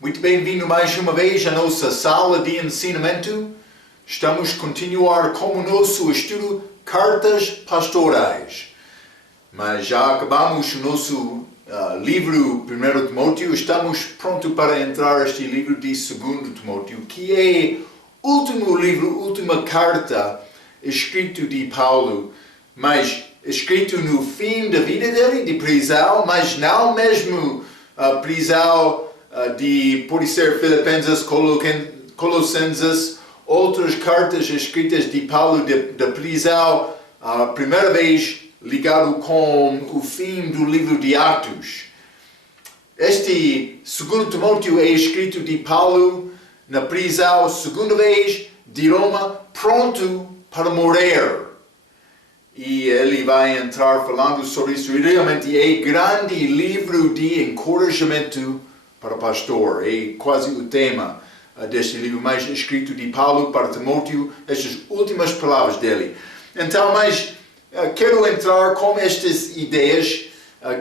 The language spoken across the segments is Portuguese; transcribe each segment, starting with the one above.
Muito bem-vindo mais uma vez à nossa sala de ensinamento. Estamos a continuar com o nosso estudo Cartas Pastorais. Mas já acabamos o nosso livro 1 Timóteo. Estamos prontos para entrar neste livro de 2 Timóteo, que é o último livro, última carta escrito de Paulo, mas escrito no fim da vida dele, de prisão, mas não mesmo prisão pode ser Filipenses, Colossenses, outras cartas escritas de Paulo da prisão, a primeira vez ligado com o fim do livro de Atos. Este 2 Timóteo é escrito de Paulo na prisão, segunda vez de Roma, pronto para morrer. E ele vai entrar falando sobre isso. E realmente é grande livro de encorajamento para o pastor. É quase o tema deste livro, mais escrito de Paulo para Timóteo, estas últimas palavras dele. Então, mas quero entrar com estas ideias,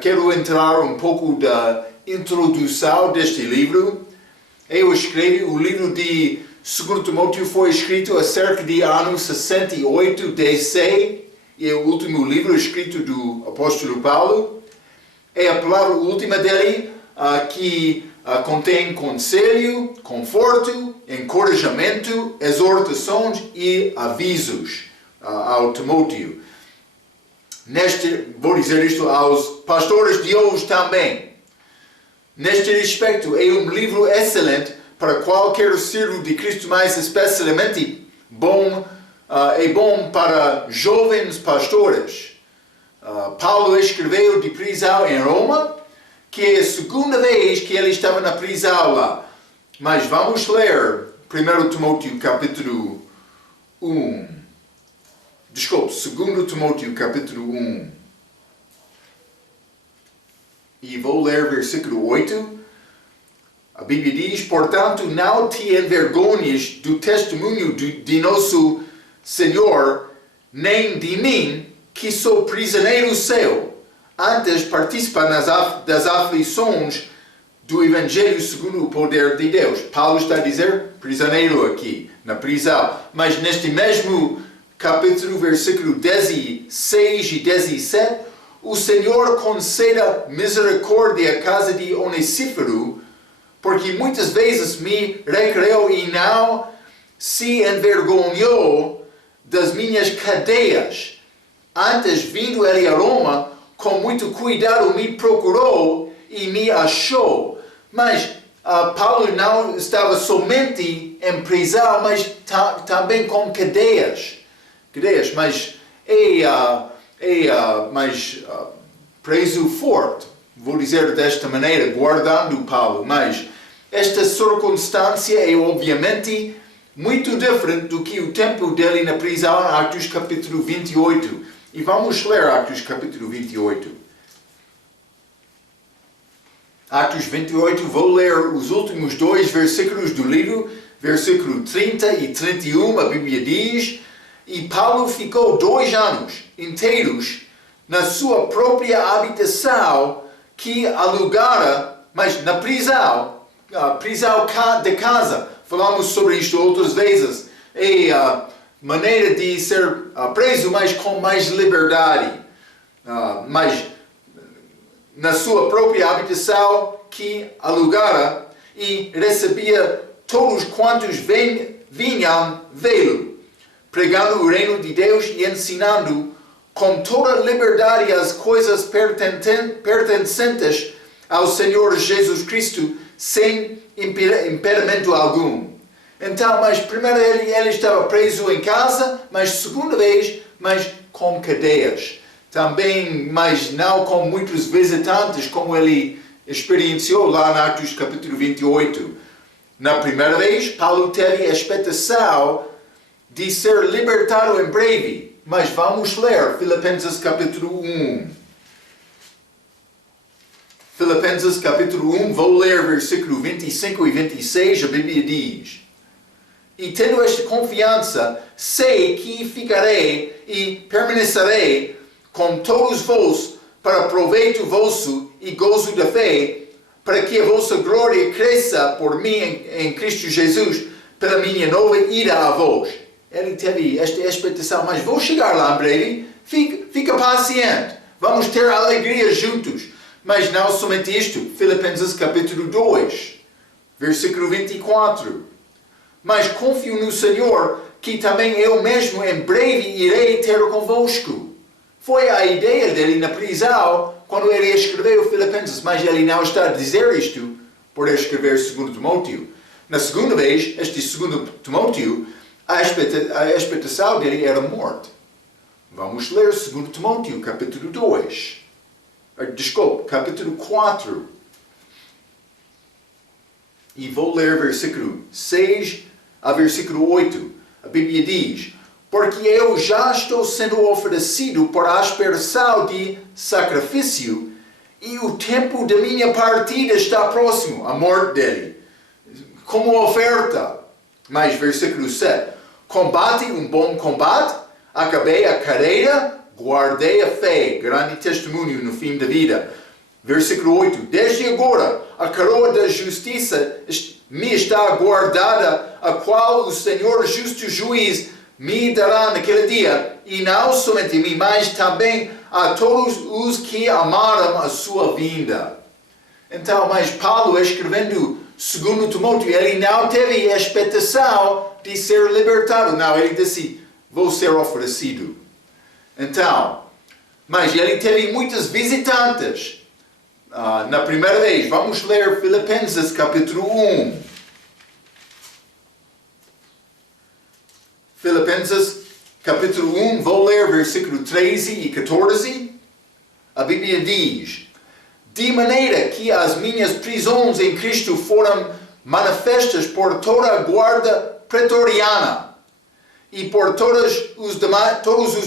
quero entrar um pouco da introdução deste livro. Eu escrevi o livro de 2 Timóteo, foi escrito há cerca de ano 68 DC, e é o último livro escrito do apóstolo Paulo. É a palavra última dele que contém conselho, conforto, encorajamento, exortações e avisos ao Timóteo. Vou dizer isto aos pastores de hoje também. Neste respeito, é um livro excelente para qualquer servo de Cristo, mas especialmente é bom para jovens pastores. Paulo escreveu de prisão em Roma, que é a segunda vez que ele estava na prisão lá. Mas vamos ler 1 Timóteo capítulo 1. Desculpe, 2 Timóteo capítulo 1. E vou ler versículo 8. A Bíblia diz: portanto, não te envergonhes do testemunho de nosso Senhor, nem de mim, que sou prisioneiro seu. Antes participa das aflições do Evangelho segundo o poder de Deus. Paulo está a dizer prisioneiro aqui, na prisão. Mas neste mesmo capítulo, versículo 16 e 17, o Senhor conceda misericórdia à casa de Onesíforo, porque muitas vezes me recriou e não se envergonhou das minhas cadeias. Antes, vindo ele a Roma, com muito cuidado me procurou e me achou. Mas Paulo não estava somente em prisão, mas também com cadeias. Mas preso forte, vou dizer desta maneira, guardando Paulo. Mas esta circunstância é obviamente muito diferente do que o tempo dele na prisão, Atos capítulo 28. E vamos ler Atos capítulo 28. Atos 28, vou ler os últimos dois versículos do livro, versículo 30 e 31, a Bíblia diz: e Paulo ficou 2 anos inteiros na sua própria habitação que alugara, mas na prisão, prisão de casa. Falamos sobre isto outras vezes. É a maneira de ser preso, mas com mais liberdade. Mas na sua própria habitação que alugara, e recebia todos quantos vinham vê-lo, pregando o reino de Deus e ensinando com toda liberdade as coisas pertencentes ao Senhor Jesus Cristo, sem impedimento algum. Então, mas primeiro ele estava preso em casa, mas segunda vez, mas com cadeias. Também, mas não com muitos visitantes, como ele experienciou lá em Atos capítulo 28. Na primeira vez, Paulo teve a expectação de ser libertado em breve. Mas vamos ler Filipenses capítulo 1. Filipenses capítulo 1, vou ler versículo 25 e 26, a Bíblia diz: e tendo esta confiança, sei que ficarei e permanecerei com todos vós para proveito vosso e gozo da fé, para que a vossa glória cresça por mim em Cristo Jesus, pela minha nova ida a vós. Ele teve esta expectação, mas vou chegar lá em breve, fica paciente, vamos ter alegria juntos. Mas não somente isto, Filipenses capítulo 2, versículo 24. Mas confio no Senhor, que também eu mesmo em breve irei ter convosco. Foi a ideia dele na prisão, quando ele escreveu Filipenses, mas ele não está a dizer isto por escrever 2 Timóteo. Na segunda vez, este 2 Timóteo, a expectação dele era morte. Vamos ler 2 Timóteo, capítulo 2. Desculpe, capítulo 4. E vou ler versículo 6 a versículo 8. A Bíblia diz: porque eu já estou sendo oferecido por aspersão de sacrifício, e o tempo da minha partida está próximo, a morte dele, como oferta. Mas versículo 7, combate um bom combate, acabei a carreira, guardei a fé, grande testemunho no fim da vida. Versículo 8, desde agora a coroa da justiça me está guardada, a qual o Senhor justo juiz me dará naquele dia, e não somente a mim, mas também a todos os que amaram a sua vinda. Então, mas Paulo, escrevendo 2 Timóteo, ele não teve expectação de ser libertado. Não, ele disse, vou ser oferecido. Então, mas ele teve muitos visitantes. Na primeira vez, vamos ler Filipenses capítulo 1. Filipenses capítulo 1, vou ler versículo 13 e 14. A Bíblia diz: de maneira que as minhas prisões em Cristo foram manifestas por toda a guarda pretoriana e por todos os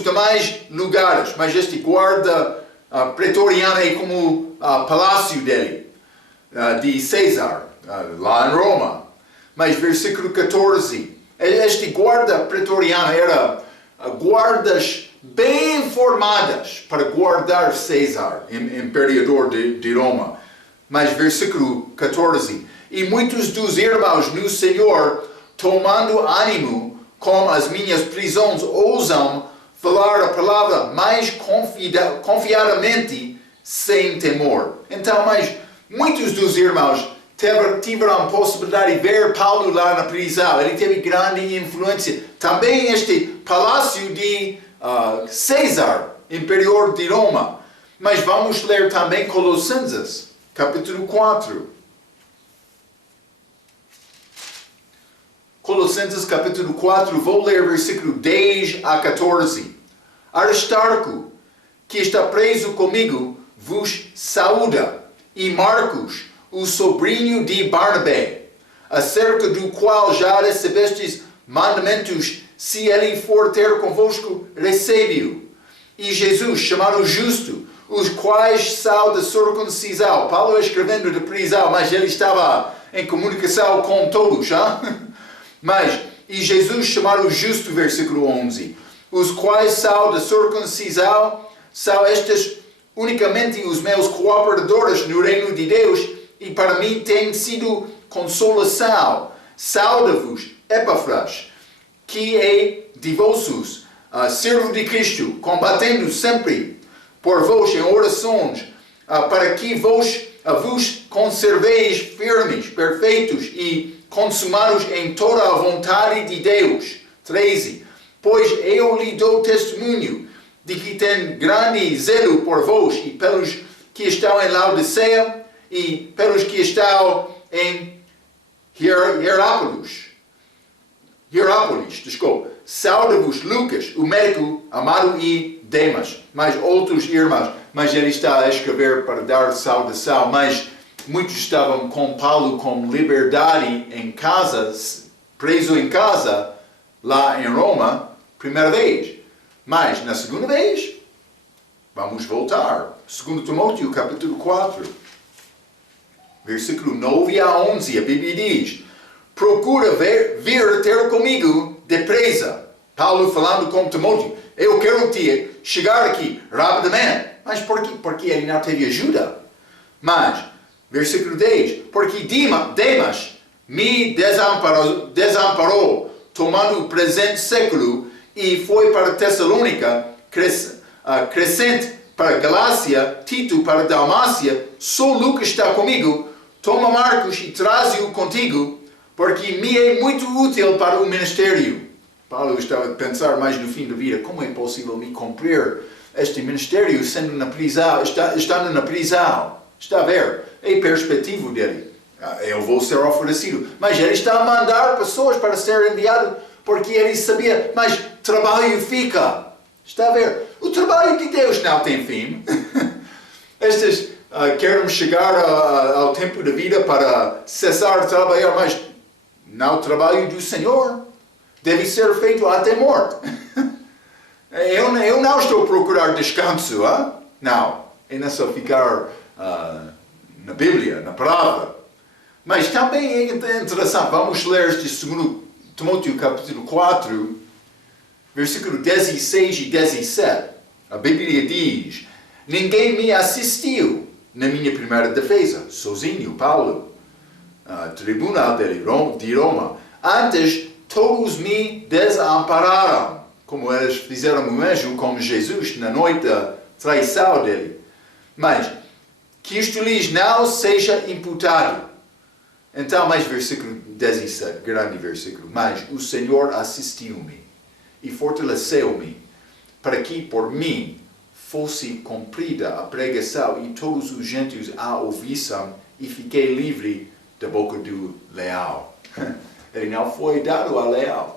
demais lugares. Mas este guarda pretoriano é como o palácio dele, de César, lá em Roma. Mas versículo 14, este guarda pretoriano era guardas bem formadas para guardar César, imperador de Roma. Mas versículo 14, e muitos dos irmãos no Senhor, tomando ânimo com as minhas prisões, ousam falar a palavra mais confiadamente, sem temor. Então, mas muitos dos irmãos tiveram a possibilidade de ver Paulo lá na prisão. Ele teve grande influência. Também este palácio de César, imperador de Roma. Mas vamos ler também Colossenses, capítulo 4. Colossenses capítulo 4, vou ler versículo 10 a 14. Aristarco, que está preso comigo, vos saúda, e Marcos, o sobrinho de Barnabé, acerca do qual já recebestes mandamentos, se ele for ter convosco, recebe-o. E Jesus, chamado Justo, os quais são da circuncisão. Paulo escrevendo de prisão, mas ele estava em comunicação com todos, e Jesus, chamado Justo, versículo 11, os quais são da circuncisão, são estes unicamente os meus cooperadores no reino de Deus, e para mim tem sido consolação. Sauda-vos, Epafras, que é de vossos, servo de Cristo, combatendo sempre por vós em orações, para que vos conserveis firmes, perfeitos e consumados em toda a vontade de Deus. 13. Pois eu lhe dou testemunho de que tem grande zelo por vós e pelos que estão em Laodiceia e pelos que estão em Hierápolis. Sauda-vos Lucas, o médico amado, e Demas, mas outros irmãos. Mas ele está a escrever para dar saudação, mas muitos estavam com Paulo com liberdade em casa, preso em casa, lá em Roma, primeira vez. Mas na segunda vez, vamos voltar. 2 Timóteo, capítulo 4, versículo 9 a 11, a Bíblia diz: procura vir ter comigo depressa. Paulo falando com Timóteo, eu quero chegar aqui rapidamente. Mas por quê? Porque ele não teve ajuda. Mas Versículo 10. Porque Demas me desamparou, tomando o presente século, e foi para Tessalônica, Crescente para Galácia, Tito para Dalmácia. Só Lucas está comigo. Toma Marcos e traze-o contigo, porque me é muito útil para o ministério. Paulo estava a pensar mais no fim da vida. Como é possível me cumprir este ministério sendo na prisão, estando na prisão? Está a ver? É a perspectiva dele. Eu vou ser oferecido. Mas ele está a mandar pessoas para ser enviado, porque ele sabia, mas trabalho fica. Está a ver? O trabalho de Deus não tem fim. Estes querem chegar ao tempo da vida para cessar de trabalhar, mas não, o trabalho do Senhor deve ser feito até morte. Eu não estou a procurar descanso, não. É não só ficar na Bíblia, na palavra. Mas também é interessante, vamos ler este 2 Timóteo capítulo 4, versículo 16 e 17. A Bíblia diz: ninguém me assistiu na minha primeira defesa, sozinho, Paulo, tribunal de Roma. Antes, todos me desampararam, como eles fizeram o mesmo com Jesus na noite da traição dele. Mas que isto lhes não seja imputado. Então, mais versículo 17, grande versículo. Mas o Senhor assistiu-me e fortaleceu-me, para que por mim fosse cumprida a pregação e todos os gentios a ouvissem, e fiquei livre da boca do leão. Ele não foi dado a leão.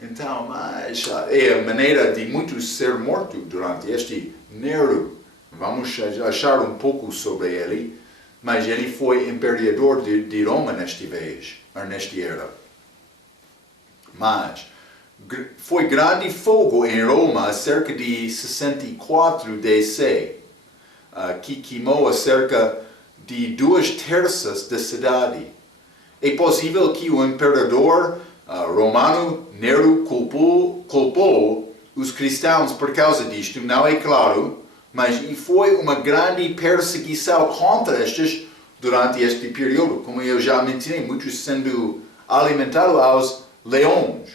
Então, mas é a maneira de muitos ser mortos durante este Nero. Vamos achar um pouco sobre ele, mas ele foi imperador de Roma nesta era. Mas foi grande fogo em Roma cerca de 64 DC, que queimou cerca de 2/3 da cidade. É possível que o imperador romano Nero culpou os cristãos por causa disto, não é claro, mas foi uma grande perseguição contra estes durante este período, como eu já mencionei, muitos sendo alimentados aos leões.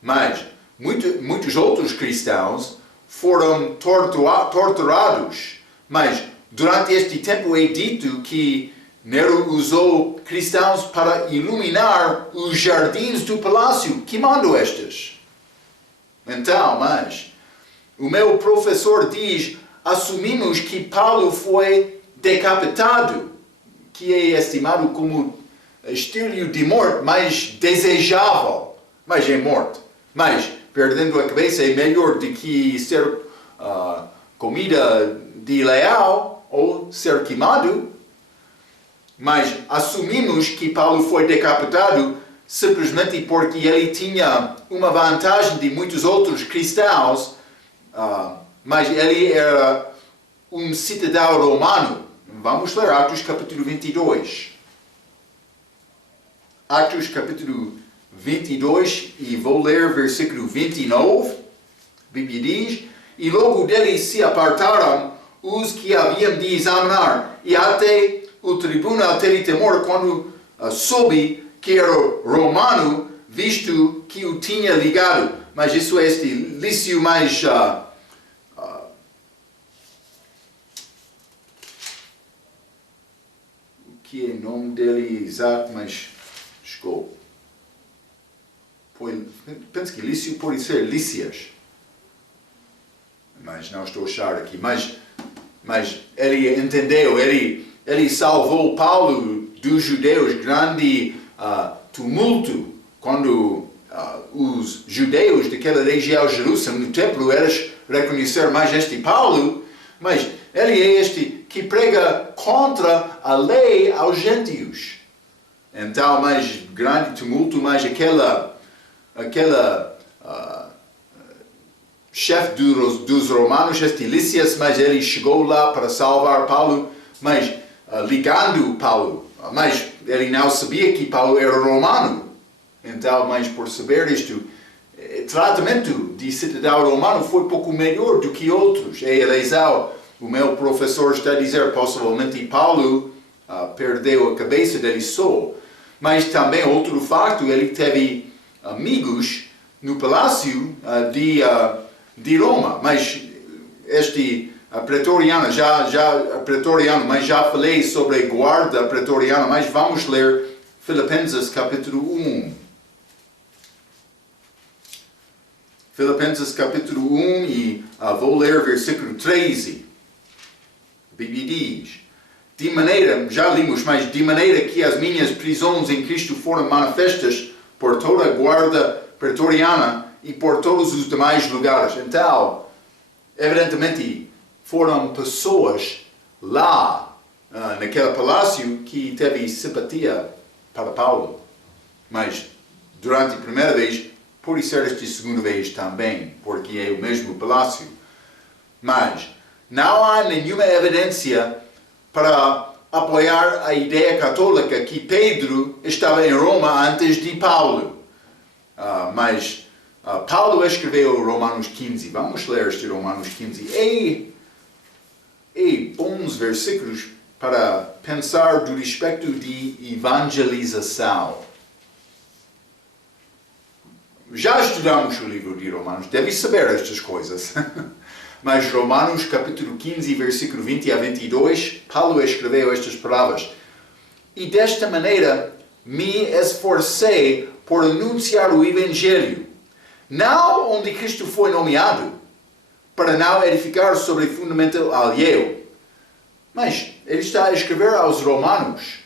Mas muitos outros cristãos foram torturados. Mas durante este tempo é dito que Nero usou cristãos para iluminar os jardins do palácio, queimando estes. Então, mas o meu professor diz, assumimos que Paulo foi decapitado, que é estimado como estilo de morte mais desejável, mas é morte. Mas, perdendo a cabeça, é melhor do que ser comida de leão ou ser queimado. Mas assumimos que Paulo foi decapitado simplesmente porque ele tinha uma vantagem de muitos outros cristãos, mas ele era um cidadão romano. Vamos ler Atos capítulo 22. Atos capítulo 22, e vou ler versículo 29. A Bíblia diz: e logo dele se apartaram os que haviam de examinar, e até o tribunal teve temor quando soube que era romano, visto que o tinha ligado. Mas isso é este Lício mais... o que é o nome dele exato, mas... Desculpe. Penso que Lício pode ser Lícias. Mas não estou a achar aqui. Mas ele entendeu, ele salvou Paulo dos judeus, grande tumulto, quando os judeus daquela região de Jerusalém, no templo, eles reconheceram mais este Paulo, mas ele é este que prega contra a lei aos gentios. Então, mais grande tumulto, mais aquela chefe dos romanos, este Lícias, mas ele chegou lá para salvar Paulo, mas ligando Paulo, mas ele não sabia que Paulo era romano. Então, mas por saber isto, o tratamento de cidadão romano foi pouco melhor do que outros. É a razão, o meu professor está a dizer, possivelmente Paulo perdeu a cabeça dele só. Mas também outro fato, ele teve amigos no palácio de Roma. Mas este pretoriano, pretoriano, mas já falei sobre a guarda pretoriana, mas vamos ler Filipenses capítulo 1. Filipenses capítulo 1 e vou ler versículo 13. A Bíblia diz: de maneira, já limos, mas de maneira que as minhas prisões em Cristo foram manifestas por toda a guarda pretoriana e por todos os demais lugares. Então, evidentemente, foram pessoas lá, naquele palácio, que teve simpatia para Paulo. Mas, durante a primeira vez, pode ser esta segunda vez também, porque é o mesmo palácio. Mas, não há nenhuma evidência para apoiar a ideia católica que Pedro estava em Roma antes de Paulo. Mas Paulo escreveu Romanos 15. Vamos ler este Romanos 15. E bons versículos para pensar do respeito de evangelização. Já estudamos o livro de Romanos, deve saber estas coisas. Mas Romanos capítulo 15, versículo 20 a 22, Paulo escreveu estas palavras: e desta maneira me esforcei por anunciar o Evangelho, não onde Cristo foi nomeado, para não edificar sobre fundamento alheio. Mas ele está a escrever aos romanos,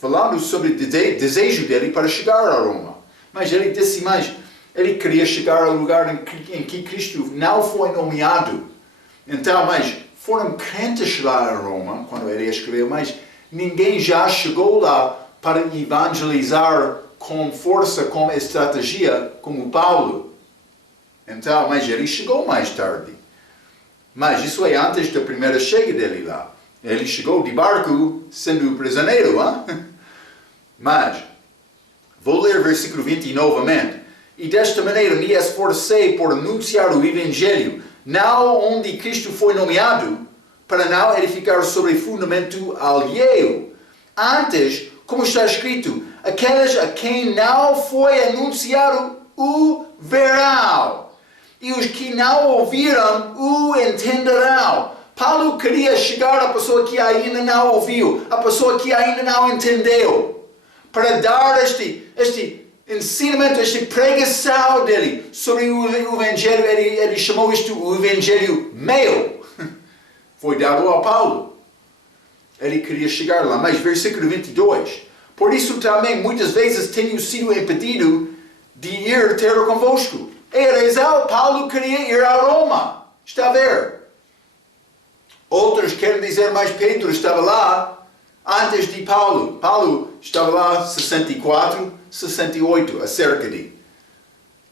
falando sobre o desejo dele para chegar a Roma. Mas ele disse mais, ele queria chegar ao lugar em que Cristo não foi nomeado. Então, mas foram crentes lá em Roma, quando ele escreveu, mas ninguém já chegou lá para evangelizar com força, com estratégia, como Paulo. Então, mas ele chegou mais tarde. Mas isso é antes da primeira chega dele lá. Ele chegou de barco sendo prisioneiro. Mas, vou ler o versículo 20 novamente. E desta maneira me esforcei por anunciar o Evangelho, não onde Cristo foi nomeado, para não edificar sobre fundamento alheio. Antes, como está escrito, aqueles a quem não foi anunciado o verão, e os que não ouviram o entenderão. Paulo queria chegar à pessoa que ainda não ouviu, à pessoa que ainda não entendeu, para dar este ensinamento, esta pregação dele sobre o Evangelho. Ele chamou isto o Evangelho meu. Foi dado a Paulo. Ele queria chegar lá. Mas versículo 22. Por isso também muitas vezes tenho sido impedido de ir ter convosco. Paulo queria ir a Roma. Está a ver? Outros querem dizer, mas Pedro estava lá antes de Paulo. Paulo estava lá 64, 68, acerca de.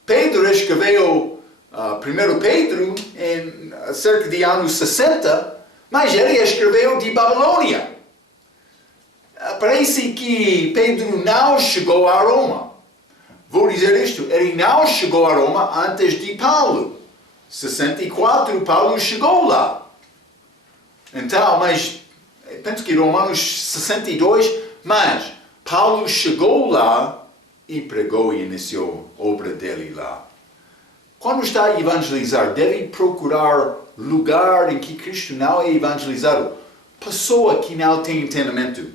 Pedro escreveu 1 Pedro em acerca de anos 60, mas ele escreveu de Babilônia. Parece que Pedro não chegou a Roma. Vou dizer isto, ele não chegou a Roma antes de Paulo. 64, Paulo chegou lá. Então, mas penso que Romanos 62, mas Paulo chegou lá e pregou e iniciou a obra dele lá. Quando está a evangelizar, deve procurar lugar em que Cristo não é evangelizado. Pessoa que não tem entendimento.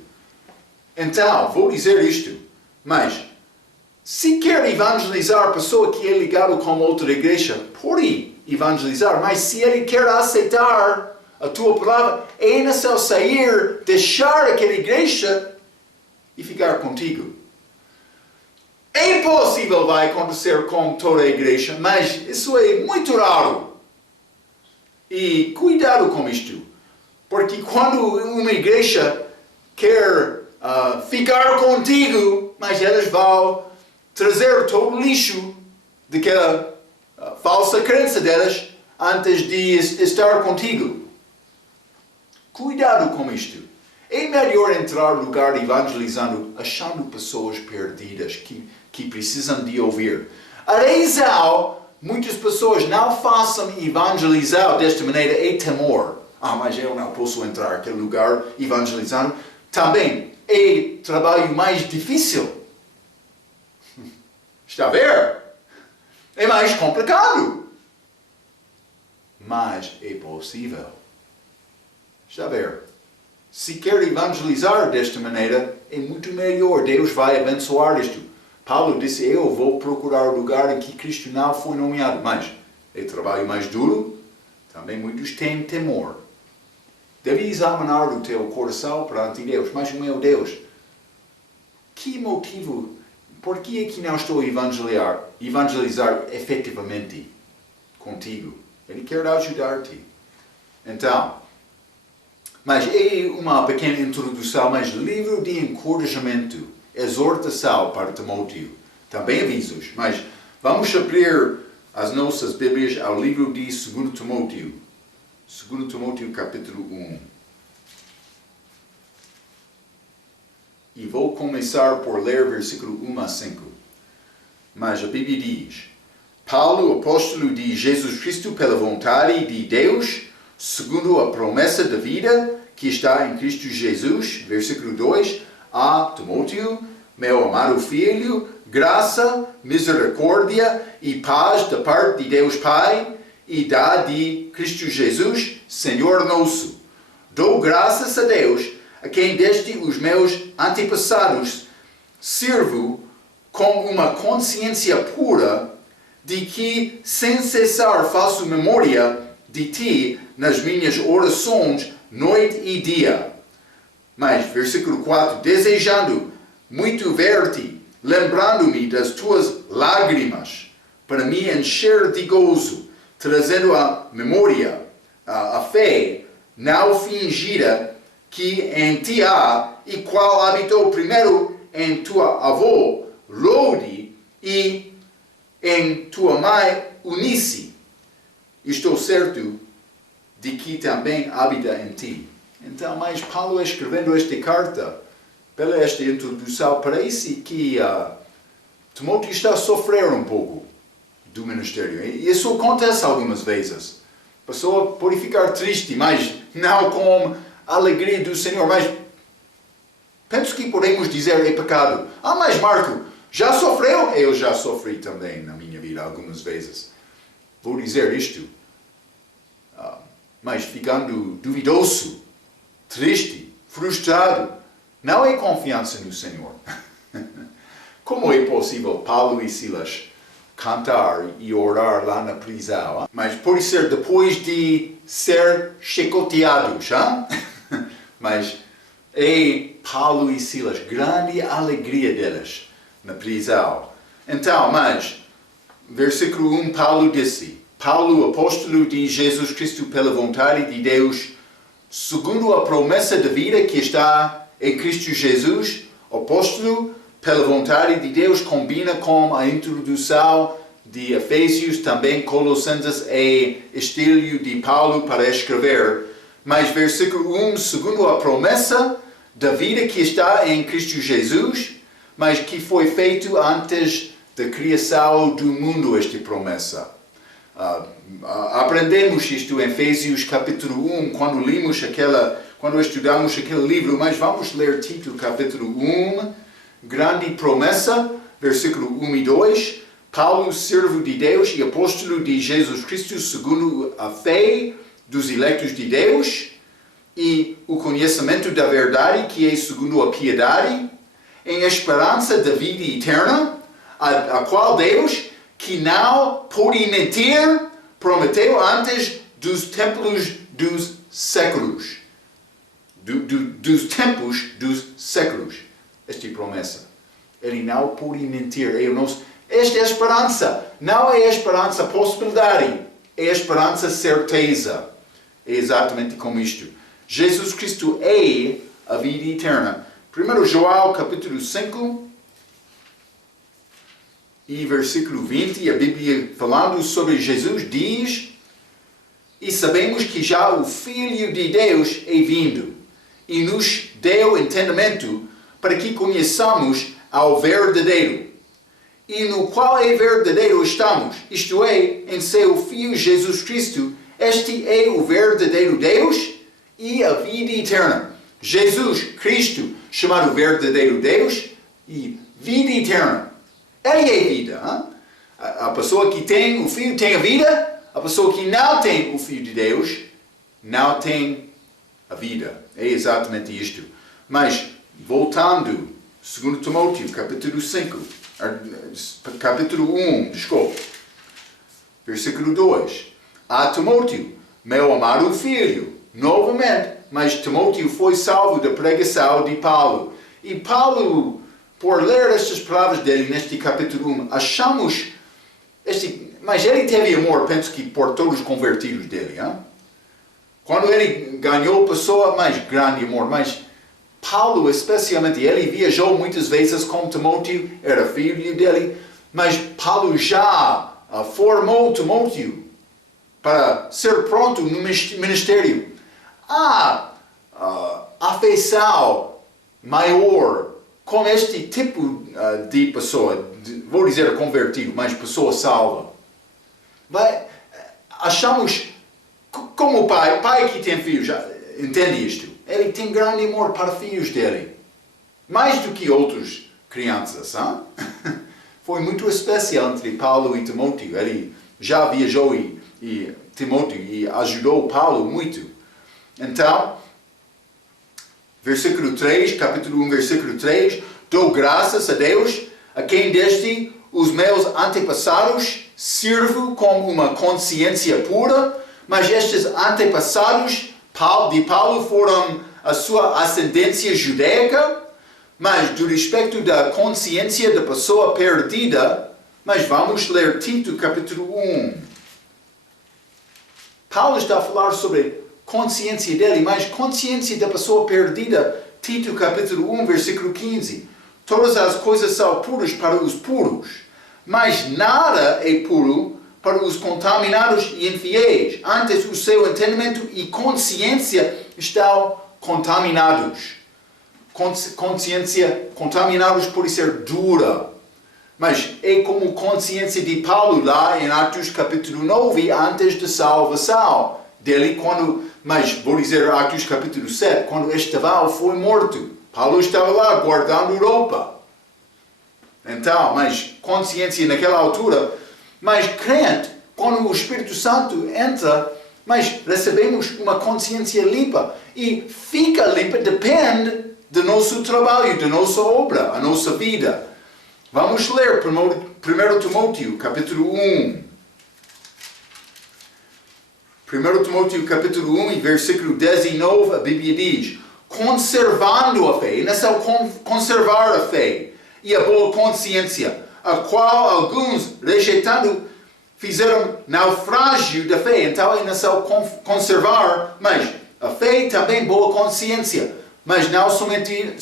Então, vou dizer isto, mas se quer evangelizar a pessoa que é ligada com outra igreja, pode evangelizar, mas se ele quer aceitar a tua palavra, é necessário sair, deixar aquela igreja e ficar contigo. É impossível vai acontecer com toda a igreja, mas isso é muito raro. E cuidado com isto, porque quando uma igreja quer ficar contigo, mas eles vão trazer todo o lixo daquela falsa crença delas antes de estar contigo. Cuidado com isto. É melhor entrar no lugar evangelizando, achando pessoas perdidas que precisam de ouvir. A razão, muitas pessoas não façam evangelizar desta maneira é temor. Mas eu não posso entrar naquele lugar evangelizando. também é trabalho mais difícil. Está a ver? É mais complicado. Mas é possível. Está a ver? Se quer evangelizar desta maneira, é muito melhor. Deus vai abençoar isto. Paulo disse, eu vou procurar o lugar em que Cristo não foi nomeado. Mas é trabalho mais duro. Também muitos têm temor. Deve examinar o teu coração perante Deus. Mas, meu Deus, que motivo? Por que é que não estou a evangelizar efetivamente contigo? Ele quer ajudar-te. Então, mas é uma pequena introdução, mas livro de encorajamento, exortação para Timóteo. Também avisos, mas vamos abrir as nossas Bíblias ao livro de 2 Timóteo. 2 Timóteo capítulo 1. E vou começar por ler versículo 1 a 5. Mas a Bíblia diz, Paulo, apóstolo de Jesus Cristo pela vontade de Deus, segundo a promessa da vida que está em Cristo Jesus, versículo 2, a Timóteo, meu amado filho, graça, misericórdia e paz da parte de Deus Pai e da de Cristo Jesus, Senhor nosso. Dou graças a Deus, a quem desde os meus antepassados sirvo com uma consciência pura de que, sem cessar, faço memória de ti nas minhas orações, noite e dia. Mas, versículo 4, desejando muito ver-te, lembrando-me das tuas lágrimas, para me encher de gozo, trazendo à memória a fé não fingida que em ti há, e qual habitou primeiro em tua avó, Lode, e em tua mãe, Unice. Estou certo de que também habita em ti. Então, mas Paulo escrevendo esta carta, pela esta introdução, parece que Timóteo está a sofrer um pouco do ministério. E isso acontece algumas vezes. A pessoa pode ficar triste, mas não com a alegria do Senhor. Mas penso que podemos dizer é pecado. Mas Marco, já sofreu? Eu já sofri também na minha vida algumas vezes. Vou dizer isto. Mas ficando duvidoso, triste, frustrado, não é confiança no Senhor. Como é possível Paulo e Silas cantar e orar lá na prisão? Mas pode ser depois de ser chicoteados. Mas é Paulo e Silas, grande alegria deles na prisão. Então, mas, versículo 1, Paulo disse, Paulo, apóstolo de Jesus Cristo pela vontade de Deus, segundo a promessa da vida que está em Cristo Jesus, apóstolo pela vontade de Deus, combina com a introdução de Efésios, também Colossenses é estilo de Paulo para escrever. Mas versículo 1, segundo a promessa da vida que está em Cristo Jesus, mas que foi feito antes da criação do mundo, esta promessa. Aprendemos isto em Efésios capítulo 1, quando estudamos aquele livro, mas vamos ler Tito capítulo 1, grande promessa, versículo 1 e 2, Paulo, servo de Deus e apóstolo de Jesus Cristo, segundo a fé dos eleitos de Deus e o conhecimento da verdade, que é segundo a piedade, em esperança da vida eterna, a qual Deus, que não pode mentir, prometeu antes dos tempos dos séculos. Dos tempos dos séculos. Esta promessa. Ele não pode mentir. Esta é a esperança. Não é a esperança possibilidade. É a esperança certeza. É exatamente como isto. Jesus Cristo é a vida eterna. 1 João capítulo 5 e versículo 20, a Bíblia falando sobre Jesus diz: e sabemos que já o Filho de Deus é vindo e nos deu entendimento para que conheçamos ao verdadeiro, e no qual é verdadeiro estamos, isto é, em seu Filho Jesus Cristo. Este é o verdadeiro Deus e a vida eterna. Jesus Cristo, chamado verdadeiro Deus, e vida eterna. Ele é vida. Hein? A pessoa que tem o Filho tem a vida, a pessoa que não tem o Filho de Deus não tem a vida. É exatamente isto. Mas, voltando, 2 Timóteo, capítulo 5, capítulo 1, desculpe, versículo 2. A Timóteo, meu amado filho, novamente, mas Timóteo foi salvo da pregação de Paulo. E Paulo, por ler estas palavras dele neste capítulo 1, achamos, mas ele teve amor, penso que por todos os convertidos dele. Hein? Quando ele ganhou pessoa, mais grande amor, mas Paulo especialmente, ele viajou muitas vezes com Timóteo, era filho dele, mas Paulo já formou Timóteo para ser pronto no ministério. Há afeição maior com este tipo de pessoa, vou dizer convertido, mas pessoa salva. Achamos, como o pai que tem filhos, entende isto? Ele tem grande amor para filhos dele. Mais do que outras crianças. Hein? Foi muito especial entre Paulo e Timóteo. Ele já viajou e Timóteo e ajudou Paulo muito. Então, versículo 3, capítulo 1, versículo 3. Dou graças a Deus, a quem desde os meus antepassados sirvo com uma consciência pura, mas estes antepassados de Paulo foram a sua ascendência judaica, mas do respeito da consciência da pessoa perdida, mas vamos ler Tito capítulo 1. Paulo está a falar sobre consciência dele, mas consciência da pessoa perdida. Tito capítulo 1, versículo 15. Todas as coisas são puras para os puros, mas nada é puro para os contaminados e infiéis. Antes o seu entendimento e consciência estão contaminados. Consciência contaminados pode ser dura. Mas é como consciência de Paulo lá em Atos capítulo 9, antes da salvação dele, mas vou dizer Atos capítulo 7, quando Estevão foi morto. Paulo estava lá guardando roupa. Então, mas consciência naquela altura, mas crente, quando o Espírito Santo entra, mas recebemos uma consciência limpa. E fica limpa, depende do nosso trabalho, da nossa obra, a nossa vida. Vamos ler 1 Timóteo, capítulo 1. 1 Timóteo, capítulo 1, versículo 19, a Bíblia diz: conservando a fé, e não é só conservar a fé e a boa consciência, a qual alguns, rejeitando, fizeram naufrágio da fé. Então, é não só conservar, mas a fé também boa consciência. Mas não somente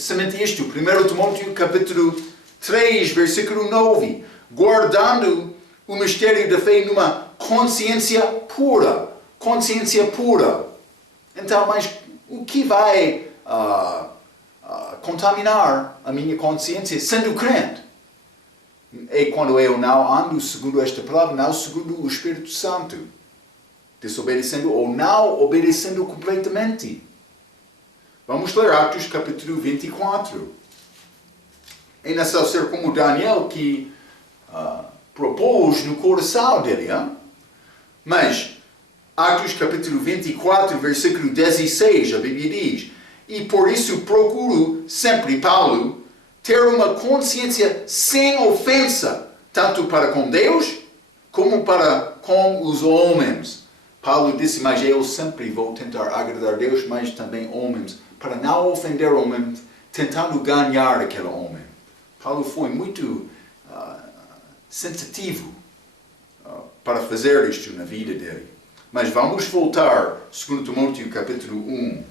isto. 1 Timóteo, capítulo 3, versículo 9. Guardando o mistério da fé numa consciência pura. Consciência pura. Então, mas o que vai contaminar a minha consciência sendo crente? É quando eu não ando segundo esta palavra, não segundo o Espírito Santo. Desobedecendo ou não obedecendo completamente. Vamos ler Atos capítulo 24. É necessário ser como Daniel que propôs no coração dele. Hein? Mas Atos capítulo 24, versículo 16, a Bíblia diz: e por isso procuro sempre, Paulo, ter uma consciência sem ofensa, tanto para com Deus, como para com os homens. Paulo disse, mas eu sempre vou tentar agradar a Deus, mas também homens, para não ofender homens, tentando ganhar aquele homem. Paulo foi muito sensitivo para fazer isto na vida dele. Mas vamos voltar, 2 Timóteo capítulo 1.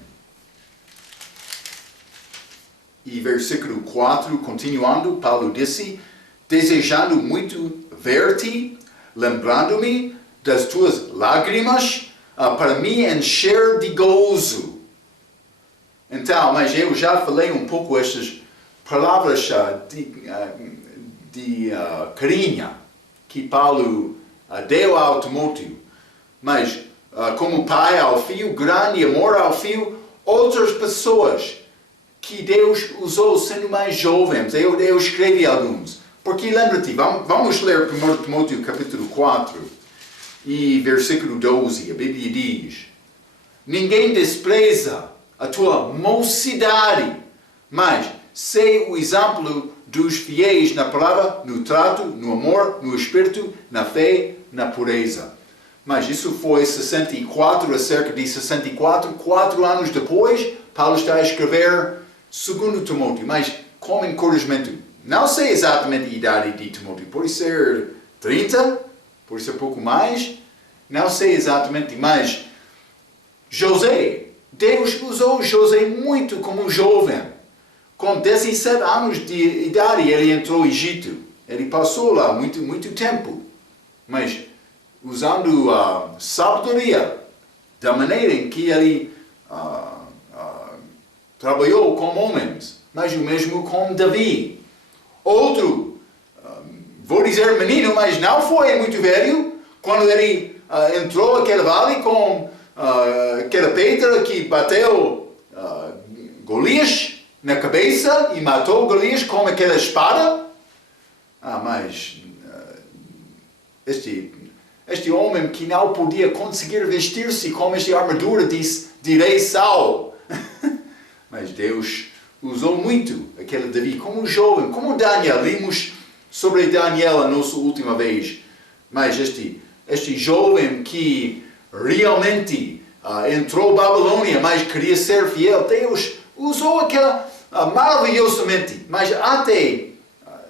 E versículo 4, continuando, Paulo disse: desejando muito ver-te, lembrando-me das tuas lágrimas, para me encher de gozo. Então, mas eu já falei um pouco estas palavras de carinho que Paulo deu ao Timóteo. Mas como pai ao filho, grande amor ao filho, outras pessoas que Deus usou sendo mais jovens. Eu escrevi alguns. Porque lembra-te, vamos ler 1 Timóteo capítulo 4 e versículo 12. A Bíblia diz: ninguém despreza a tua mocidade, mas sei o exemplo dos fiéis na palavra, no trato, no amor, no espírito, na fé, na pureza. Mas isso foi 64, acerca de 64, 4 anos depois, Paulo está a escrever 2 Timóteo, mas como encorajamento. Não sei exatamente a idade de Timóteo, pode ser 30, pode ser pouco mais, não sei exatamente, mas José, Deus usou José muito como jovem. Com 17 anos de idade ele entrou no Egito. Ele passou lá muito tempo, mas usando a sabedoria da maneira em que ele trabalhou com homens, mas o mesmo com Davi. Outro, vou dizer menino, mas não foi muito velho, quando ele entrou naquele vale com aquela pedra que bateu Golias na cabeça e matou Golias com aquela espada. Mas este homem que não podia conseguir vestir-se com esta armadura de rei Saul. Mas Deus usou muito aquele Davi como jovem, como Daniel. Vimos sobre Daniel a nossa última vez. Mas este jovem que realmente entrou na Babilônia, mas queria ser fiel, Deus usou aquela maravilhosamente, mas até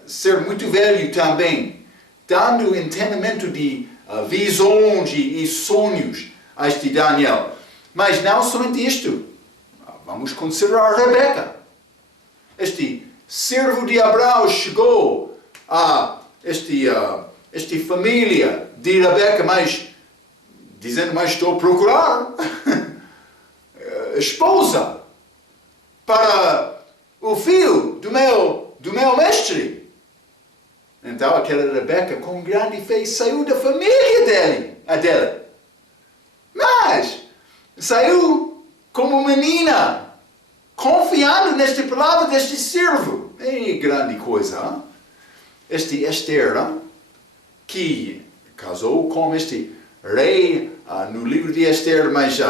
ser muito velho também, dando entendimento de visões e sonhos a este Daniel. Mas não somente isto. Vamos considerar Rebeca. Este servo de Abraão chegou a esta família de Rebeca, mas dizendo, mas estou a procurar esposa para o filho do meu mestre. Então aquela Rebeca com grande fé saiu da família dele. Mas saiu como menina, confiando nesta palavra deste servo. É grande coisa. Hein? Este Esther, que casou com este rei no livro de Esther, mas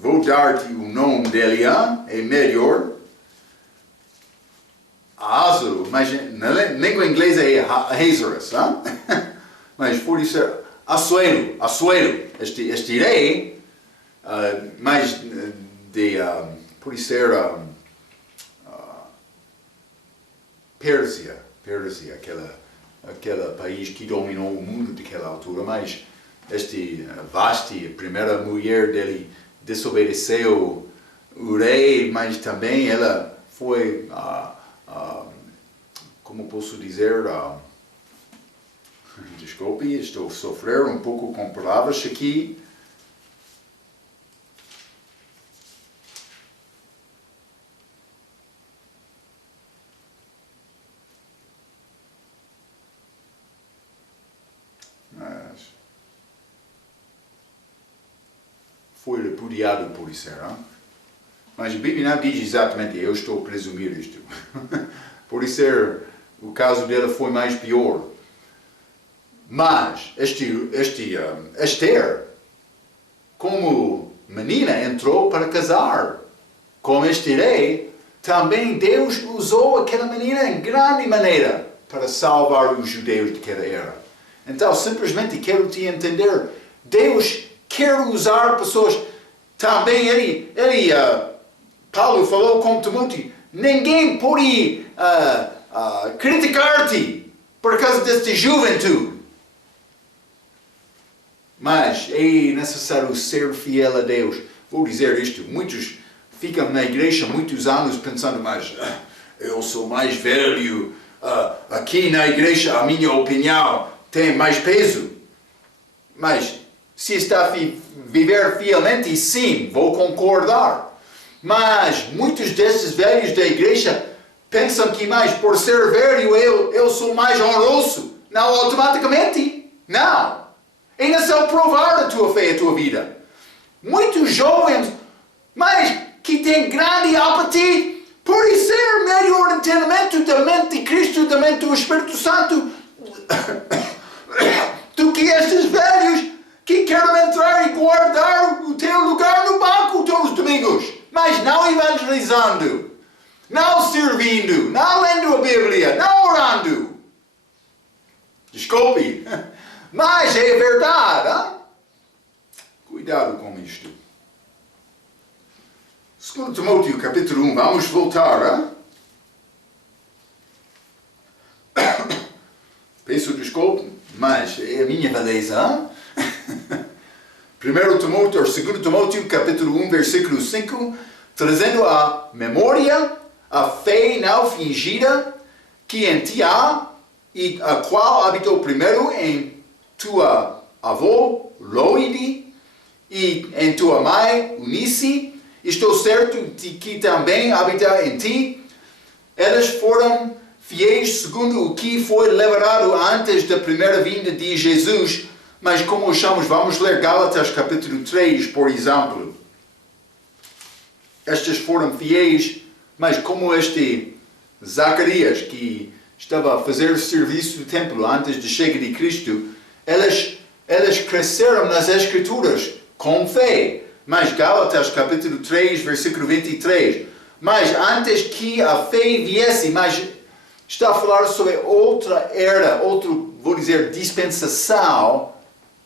vou dar-te o nome dele, é melhor. Ahasuero, mas na língua inglesa é Ahasuerus, mas pode ser Assuero, este rei, mas pode ser Pérsia, aquele país que dominou o mundo naquela altura, mas Vasti, a primeira mulher dele, desobedeceu o rei, mas também ela foi, como posso dizer, desculpe, estou a sofrer um pouco com palavras aqui. Foi repudiado por isso, mas a Bíblia não diz exatamente, eu estou a presumir isto. Por isso, o caso dela foi mais pior. Mas, Esther, como menina, entrou para casar com este rei. Também Deus usou aquela menina em grande maneira para salvar os judeus daquela era. Então, simplesmente quero te entender, Deus quer usar pessoas. Também Paulo falou com Timóteo, ninguém pode criticar-te por causa desta juventude. Mas é necessário ser fiel a Deus. Vou dizer isto, muitos ficam na igreja muitos anos pensando, mas eu sou mais velho, aqui na igreja a minha opinião tem mais peso. Mas se está a viver fielmente, sim, vou concordar. Mas muitos desses velhos da igreja pensam que mais por ser velho eu sou mais honroso. Não, automaticamente. Não. Ainda são provar a tua fé, a tua vida. Muitos jovens, mas que têm grande apetite por ser melhor entendimento da mente de Cristo, da mente do Espírito Santo, do que estes velhos que querem entrar e guardar o teu lugar no banco todos os domingos, mas não evangelizando, não servindo, não lendo a Bíblia, não orando. Desculpe, mas é verdade. Hein? Cuidado com isto. 2 Timóteo capítulo 1, vamos voltar. Peço desculpe, mas é a minha beleza. 1 Timóteo, 2 Timóteo capítulo 1, versículo 5, trazendo à memória a fé não fingida que em ti há, e a qual habitou primeiro em tua avó Loide e em tua mãe Unice. Estou certo de que também habita em ti. Elas foram fiéis segundo o que foi elaborado antes da primeira vinda de Jesus. Mas como achamos, vamos ler Gálatas capítulo 3, por exemplo. Estas foram fiéis, mas como este Zacarias, que estava a fazer o serviço do templo antes de chegar de Cristo, elas cresceram nas Escrituras com fé. Mas Gálatas capítulo 3, versículo 23. Mas antes que a fé viesse, mas está a falar sobre outra era, vou dizer, dispensação.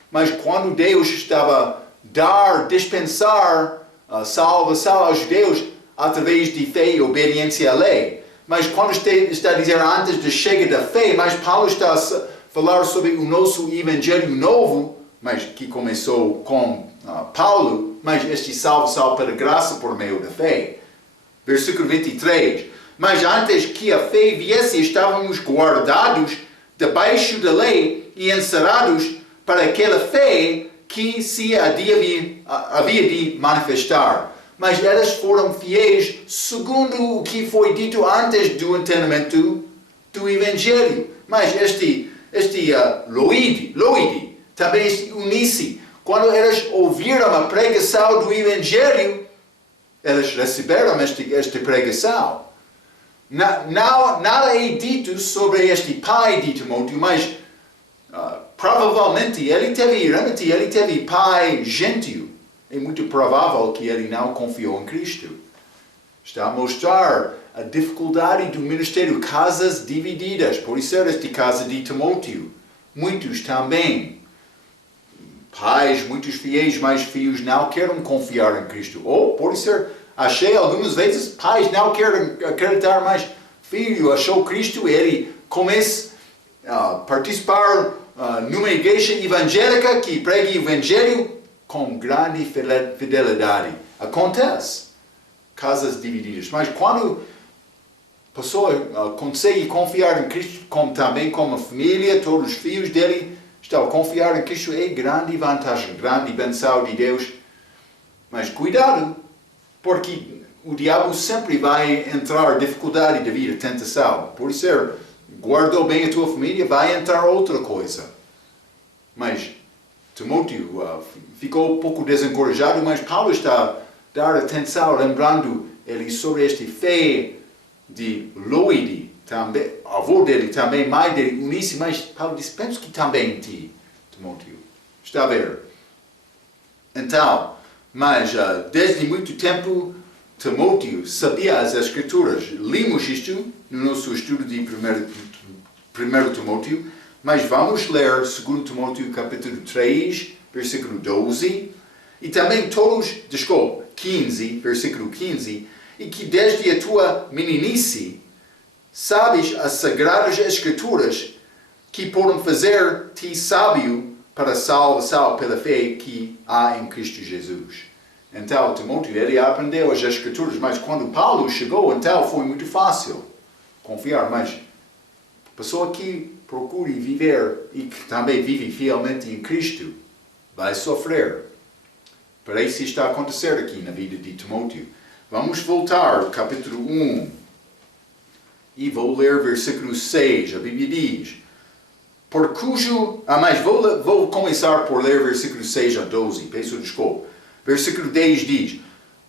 Mas quando Deus estava a dispensar a salvação aos judeus através de fé e obediência à lei. Mas quando está a dizer antes de chegar da fé, mas Paulo está a falar sobre o nosso evangelho novo, mas que começou com Paulo, mas este salvação pela graça por meio da fé. Versículo 23. Mas antes que a fé viesse, estávamos guardados debaixo da lei e encerrados para aquela fé que se havia de manifestar. Mas elas foram fiéis segundo o que foi dito antes do entendimento do Evangelho. Mas este Loide, também este Unice, quando elas ouviram a pregação do Evangelho, elas receberam esta pregação. Nada é dito sobre este pai de Timóteo, mas provavelmente ele teve pai gentio. É muito provável que ele não confiou em Cristo. Está a mostrar a dificuldade do ministério, casas divididas. Por isso era esta casa de Timóteo. Muitos também, pais, muitos fiéis, mas filhos não querem confiar em Cristo. Ou, por isso, achei algumas vezes, pais não querem acreditar, mas filho achou Cristo, ele começa a participar numa igreja evangélica que prega o evangelho com grande fidelidade. Acontece. Casas divididas. Mas quando a pessoa consegue confiar em Cristo, também como a família, todos os filhos dele estão a confiar em Cristo, é grande vantagem, grande bênção de Deus. Mas cuidado, porque o diabo sempre vai entrar dificuldade da vida, tentação. Por isso, guardou bem a tua família, vai entrar outra coisa. Mas Timóteo ficou um pouco desencorajado, mas Paulo está a dar atenção, lembrando ele sobre esta fé de Loide, também, avô dele, também mãe dele, Unice, mas Paulo disse, penso que também em ti, Timóteo. Está a ver? Então, mas desde muito tempo, Timóteo sabia as Escrituras. Limos isto no nosso estudo de 1 Timóteo, mas vamos ler 2 Timóteo capítulo 3, versículo 12, e também 15, versículo 15, e que desde a tua meninice sabes as sagradas Escrituras que podem fazer-te sábio para a salvação pela fé que há em Cristo Jesus. Então, Timóteo, ele aprendeu as Escrituras, mas quando Paulo chegou, então foi muito fácil confiar. Mas a pessoa que procura viver e que também vive fielmente em Cristo vai sofrer. Parece que está a acontecer aqui na vida de Timóteo. Vamos voltar ao capítulo 1 e vou ler versículo 6. A Bíblia diz: Mas vou começar por ler versículo 6 a 12. Peço desculpa. Versículo 10 diz: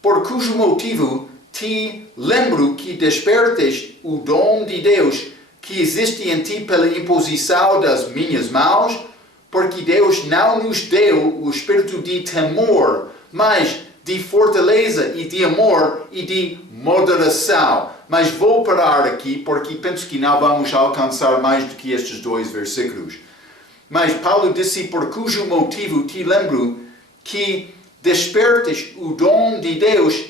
por cujo motivo te lembro que despertes o dom de Deus que existe em ti pela imposição das minhas mãos, porque Deus não nos deu o espírito de temor, mas de fortaleza e de amor e de moderação. Mas vou parar aqui porque penso que não vamos alcançar mais do que estes 2 versículos. Mas Paulo disse: por cujo motivo te lembro que despertes o dom de Deus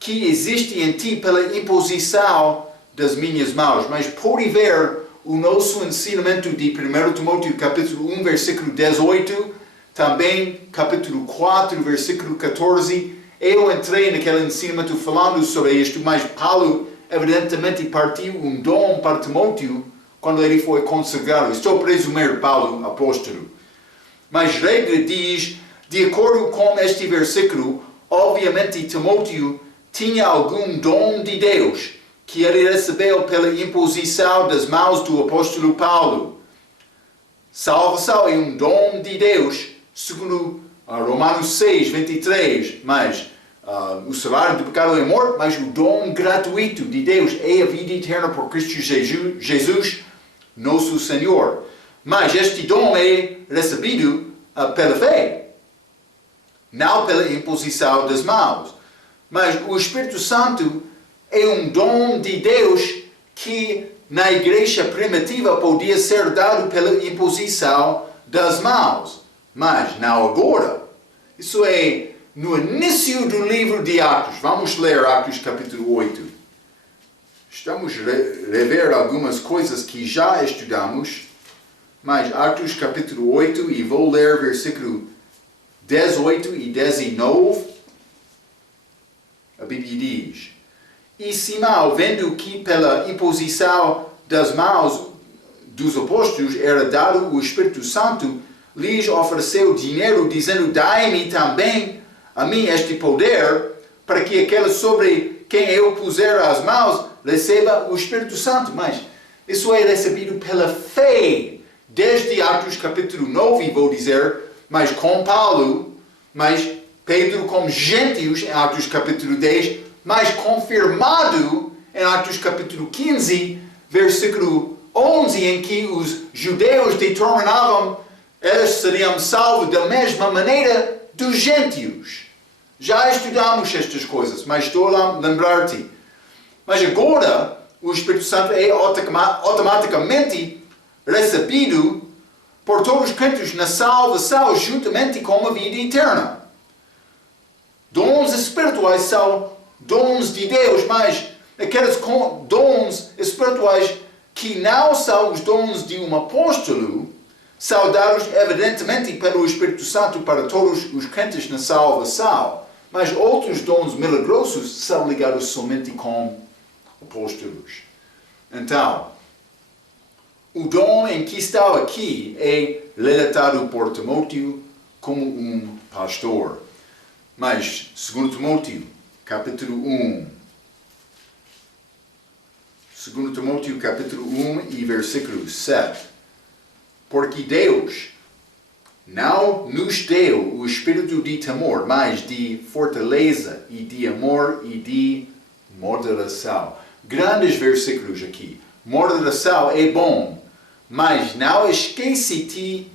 que existe em ti pela imposição das minhas mãos. Mas pode ver o nosso ensinamento de 1 Timóteo capítulo 1, versículo 18, também capítulo 4, versículo 14. Eu entrei naquele ensinamento falando sobre isto, mas Paulo evidentemente partiu um dom para Timóteo quando ele foi consagrado. Estou a presumir Paulo, apóstolo. Mas regra diz, de acordo com este versículo, obviamente Timóteo tinha algum dom de Deus que ele recebeu pela imposição das mãos do apóstolo Paulo. Salvação é um dom de Deus, segundo Romanos 6, 23, mas o salário do pecado é morte, mas o dom gratuito de Deus é a vida eterna por Cristo Jesus, nosso Senhor. Mas este dom é recebido pela fé, não pela imposição das mãos. Mas o Espírito Santo é um dom de Deus que na igreja primitiva podia ser dado pela imposição das mãos, mas não agora. Isso é no início do livro de Atos. Vamos ler Atos capítulo 8. Estamos a rever algumas coisas que já estudamos, mas Atos capítulo 8, e vou ler versículo 18 e 19. A Bíblia diz: e Simão, vendo que pela imposição das mãos dos apóstolos era dado o Espírito Santo, lhes ofereceu dinheiro, dizendo: dai-me também a mim este poder, para que aquele sobre quem eu puser as mãos receba o Espírito Santo. Mas isso é recebido pela fé, desde Atos capítulo 9, vou dizer, mas com Paulo, mas Pedro com gentios em Atos capítulo 10, mas confirmado em Atos capítulo 15, versículo 11, em que os judeus determinavam eles seriam salvos da mesma maneira dos gentios. Já estudamos estas coisas, mas estou a lembrar-te. Mas agora, o Espírito Santo é automaticamente recebido por todos os crentes na salvação, juntamente com a vida eterna. Dons espirituais são dons de Deus, mas aqueles dons espirituais que não são os dons de um apóstolo, são dados evidentemente pelo Espírito Santo para todos os crentes na salvação. Mas outros dons milagrosos são ligados somente com apóstolos. Então, o dom em que está aqui é relatado por Timóteo como um pastor. Mas, segundo Timóteo, capítulo 1. 2 Timóteo, capítulo 1 e versículo 7. Porque Deus não nos deu o espírito de temor, mas de fortaleza e de amor e de moderação. Grandes versículos aqui. Moderação é bom, mas não esquece-se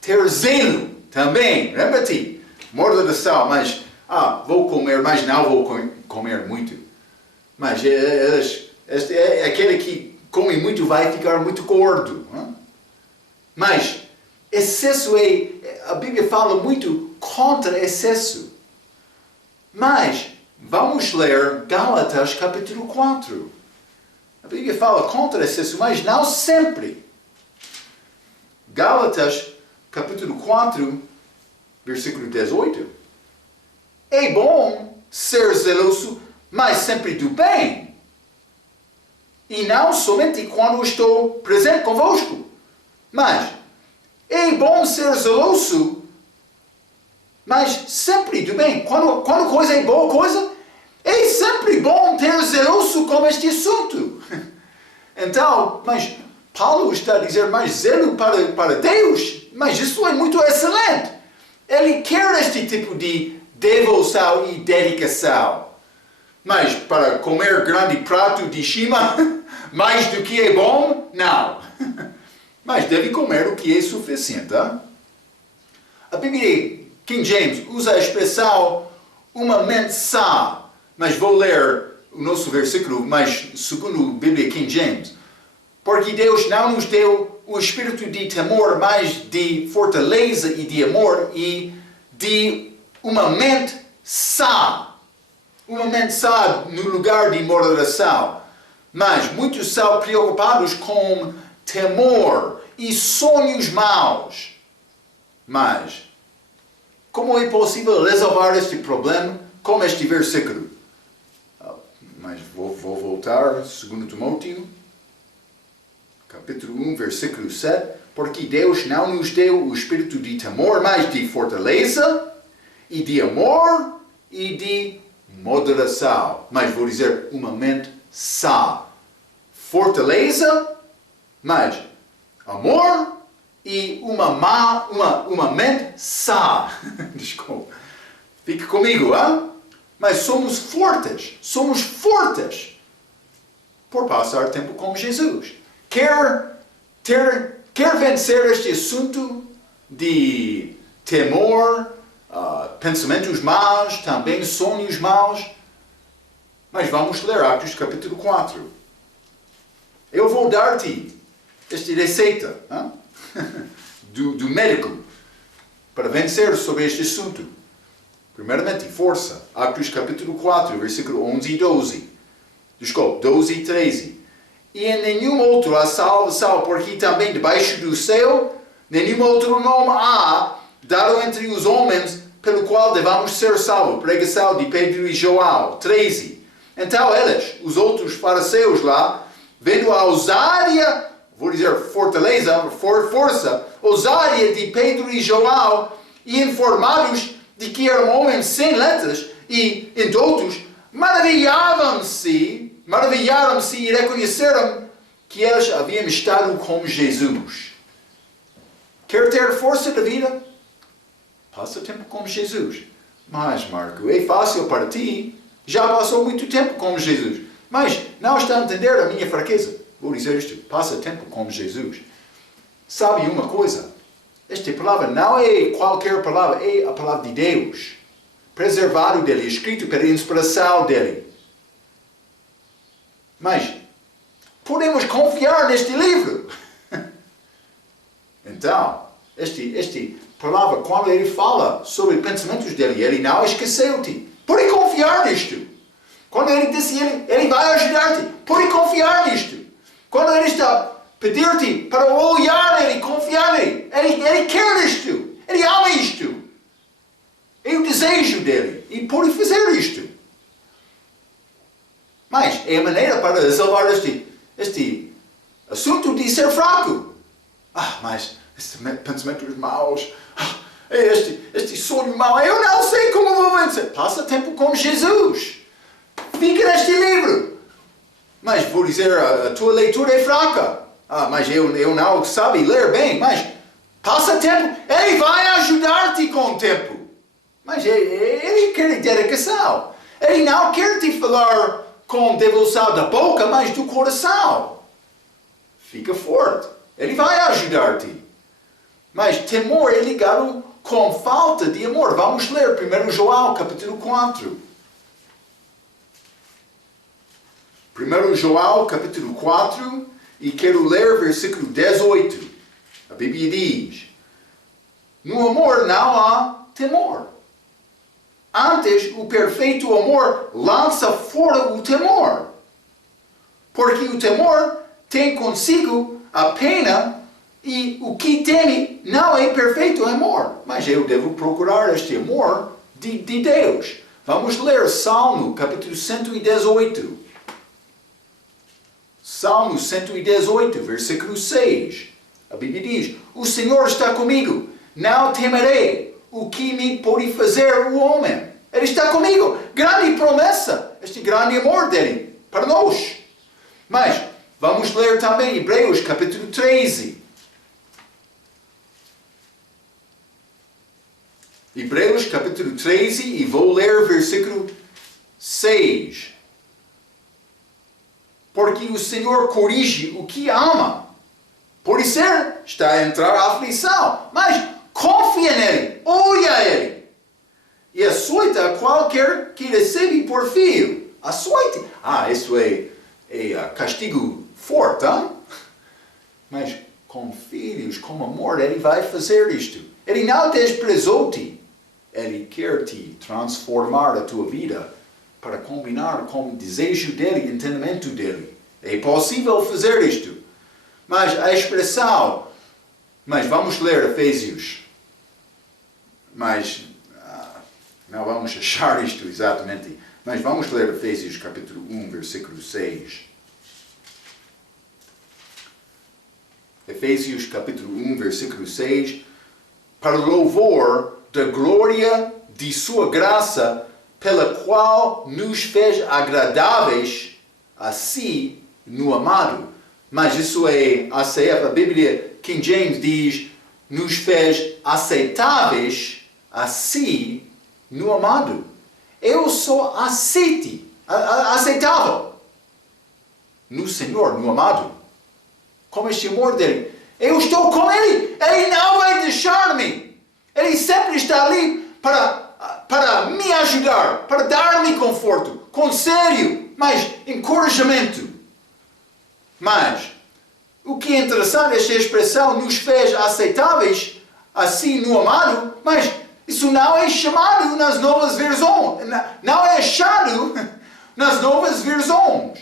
ter zelo também. Lembra-te? Moderação, mas vou comer, mas não vou comer muito. Mas aquele que come muito vai ficar muito gordo. Hein? Mas excesso a Bíblia fala muito contra excesso. Mas vamos ler Gálatas capítulo 4. A Bíblia fala contra excesso, mas não sempre. Gálatas capítulo 4, versículo 18. É bom ser zeloso, mas sempre do bem. E não somente quando estou presente convosco. Mas é bom ser zeloso, mas sempre do bem. Quando coisa é boa coisa, é sempre bom ter zeloso com este assunto. Então, mas Paulo está a dizer mais zelo para Deus, mas isso é muito excelente. Ele quer este tipo de devoção e dedicação. Mas para comer grande prato de cima, mais do que é bom, não. Mas deve comer o que é suficiente. Hein? A Bíblia King James usa a expressão uma mente sã. Mas vou ler o nosso versículo, mas segundo a Bíblia King James. Porque Deus não nos deu o espírito de temor, mas de fortaleza e de amor e de uma mente sã. Uma mente sã no lugar de moderação. Mas muitos são preocupados com temor e sonhos maus. Mas, como é possível resolver este problema com este versículo? Mas vou voltar, 2 Timóteo, capítulo 1, versículo 7. Porque Deus não nos deu o espírito de temor, mas de fortaleza e de amor e de moderação. Mas vou dizer uma mente sã. Fortaleza, mas amor e uma mente sã. Desculpa. Fique comigo, hein? Mas somos fortes por passar tempo com Jesus. Quer vencer este assunto de temor, pensamentos maus, também sonhos maus? Mas vamos ler Atos capítulo 4. Eu vou dar-te esta receita do médico para vencer sobre este assunto. Primeiramente, força. Atos capítulo 4, versículo 11 e 12. Desculpe, 12 e 13. E em nenhum outro há salvação, porque também debaixo do céu, nenhum outro nome há dado entre os homens pelo qual devamos ser salvos. Pregação de Pedro e João, 13. Então eles, os outros fariseus lá, vendo a ousadia, vou dizer fortaleza, força, ousadia de Pedro e João, e informados de que eram homens sem letras e indoutos, maravilharam-se e reconheceram que eles haviam estado com Jesus. Quer ter força da vida? Passa tempo com Jesus. Mas, Marco, é fácil para ti. Já passou muito tempo com Jesus. Mas não está a entender a minha fraqueza. Vou dizer isto. Passa tempo com Jesus. Sabe uma coisa? Esta palavra não é qualquer palavra. É a palavra de Deus. Preservado dele. Escrito pela inspiração dele. Mas podemos confiar neste livro. Então, este palavra, quando ele fala sobre pensamentos dele, ele não esqueceu-te. Pode confiar nisto. Quando ele disse, ele vai ajudar-te. Pode confiar nisto. Quando ele está a pedir-te para olhar nele, confiar nele, ele quer isto. Ele ama isto. É o desejo dele. E pode fazer isto. Mas é a maneira para resolver este assunto de ser fraco. Mas estes pensamentos maus, este sonho mau, eu não sei como vou vencer. Passa tempo com Jesus. Fica neste livro. Mas vou dizer, a tua leitura é fraca. Mas eu não sabe ler bem. Mas passa tempo. Ele vai ajudar-te com o tempo. Mas ele quer dedicação. Ele não quer te falar com devoção da boca, mas do coração. Fica forte. Ele vai ajudar-te. Mas temor é ligado com falta de amor. Vamos ler 1 João, capítulo 4. 1 João, capítulo 4, e quero ler versículo 18. A Bíblia diz: no amor não há temor. Antes, o perfeito amor lança fora o temor. Porque o temor tem consigo a pena e o que teme não é perfeito amor. Mas eu devo procurar este amor de Deus. Vamos ler Salmo, capítulo 118. Salmo 118, versículo 6. A Bíblia diz: o Senhor está comigo, não temerei. O que me pode fazer o homem? Ele está comigo. Grande promessa. Este grande amor dele para nós. Mas Vamos ler também Hebreus capítulo 13. Hebreus capítulo 13 e vou ler versículo 6. Porque o Senhor corrige o que ama. Por isso está a entrar a aflição. Mas confia nele, olha a ele. E açoita qualquer que recebe por fio. Açoite. Isso é castigo forte, hein? Mas com filhos, com amor, ele vai fazer isto. Ele não desprezou-te. Ele quer te transformar a tua vida para combinar com o desejo dele, entendimento dele. É possível fazer isto. Mas a expressão, mas vamos ler Efésios. Mas não vamos achar isto exatamente. Mas vamos ler Efésios capítulo 1, versículo 6. Efésios capítulo 1, versículo 6. Para o louvor da glória de sua graça, pela qual nos fez agradáveis a si no amado. Mas isso é a Bíblia King James diz, nos fez aceitáveis a si no amado. Eu sou aceitável no Senhor, no amado. Com este amor dele. Eu estou com ele. Ele não vai deixar-me. Ele sempre está ali para me ajudar, para dar-me conforto, conselho, mas encorajamento. Mas o que é interessante, esta expressão nos fez aceitáveis assim no amado, mas isso não é chamado nas novas versões, não é achado nas novas versões.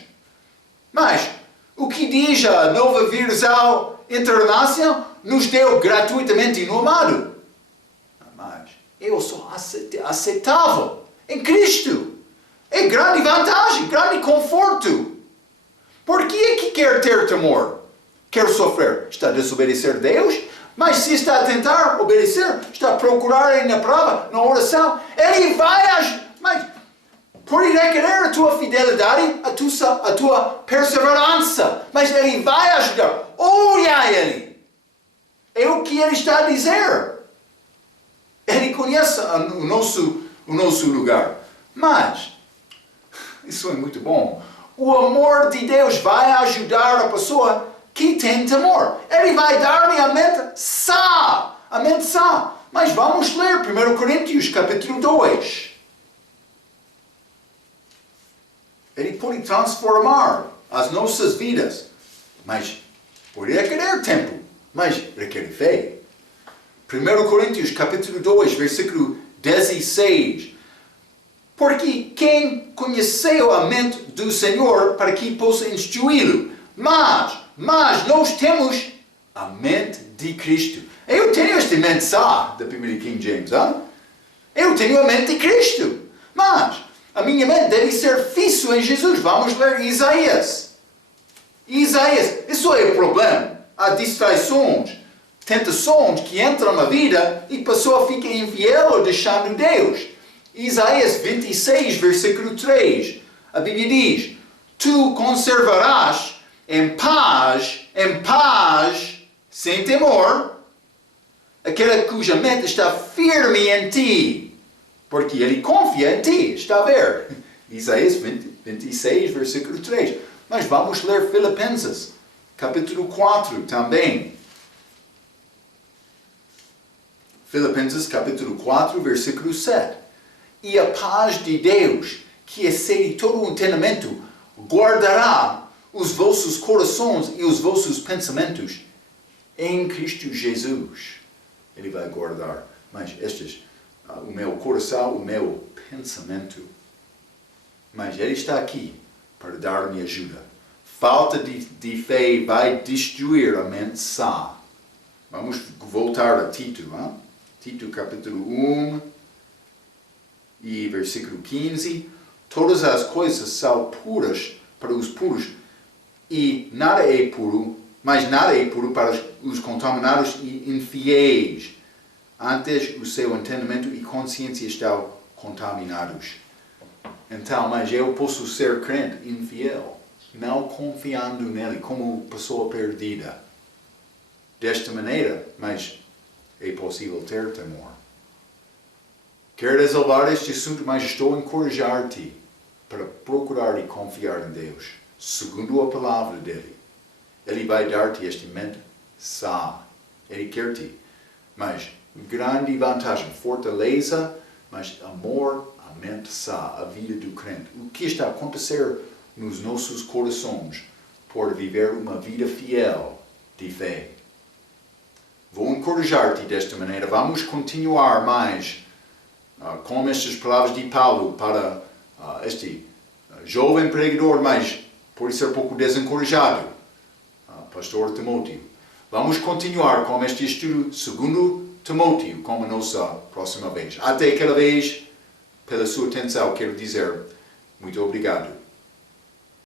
Mas o que diz a nova versão internacional nos deu gratuitamente no amado. Mas eu sou aceitável em Cristo. É grande vantagem, grande conforto. Por que é que quer ter temor? Quer sofrer? Está a desobedecer a Deus? Mas se está a tentar obedecer, está a procurar ele na prova, na oração, ele vai agir. Mas por requerer a tua fidelidade, a tua perseverança. Mas ele vai ajudar. Olha a ele. É o que ele está a dizer. Ele conhece o nosso lugar. Mas, isso é muito bom. O amor de Deus vai ajudar a pessoa que tem temor. Ele vai dar-me a mente sã. A mente sã. Mas vamos ler 1 Coríntios capítulo 2. Ele pode transformar as nossas vidas. Mas pode requerer tempo. Mas requer fé. 1 Coríntios capítulo 2, versículo 16. Porque quem conheceu a mente do Senhor para que possa instruí-lo? Mas nós temos a mente de Cristo. Eu tenho esta mente sã da Bíblia King James. Hein? Eu tenho a mente de Cristo. Mas a minha mente deve ser fixa em Jesus. Vamos ler Isaías. Isaías, isso é o problema. Há distrações, tentações que entram na vida e a pessoa fica infiel ou deixando Deus. Isaías 26, versículo 3. A Bíblia diz, tu conservarás em paz, sem temor, aquele cuja mente está firme em ti, porque ele confia em ti. Está a ver? Isaías 26, versículo 3. Mas vamos ler Filipenses, capítulo 4 também. Filipenses, capítulo 4, versículo 7. E a paz de Deus, que excede todo o entendimento, guardará os vossos corações e os vossos pensamentos em Cristo Jesus. Ele vai guardar. Mas o meu coração, o meu pensamento. Mas ele está aqui para dar-me ajuda. Falta de fé vai destruir a mente sã. Vamos voltar a Tito. Hein? Tito capítulo 1 e versículo 15. Todas as coisas são puras para os puros e nada é puro, mas nada é puro para os contaminados e infiéis. Antes o seu entendimento e consciência estão contaminados. Então, mas eu posso ser crente infiel. não confiando nele como pessoa perdida. Desta maneira, mas é possível ter temor. Quero resolver este assunto, mas estou a encorajar-te para procurar e confiar em Deus, segundo a palavra dele. Ele vai dar-te este mente sã. Ele quer-te. Mas grande vantagem, fortaleza, mas amor, a mente sã, a vida do crente. O que está a acontecer nos nossos corações por viver uma vida fiel de fé? Vou encorajar-te desta maneira. Vamos continuar mais com estas palavras de Paulo para este jovem pregador, mas pode ser um pouco desencorajado, pastor Timóteo. Vamos continuar com este estudo segundo Timóteo, como a nossa próxima vez. Até aquela vez, pela sua atenção, quero dizer muito obrigado.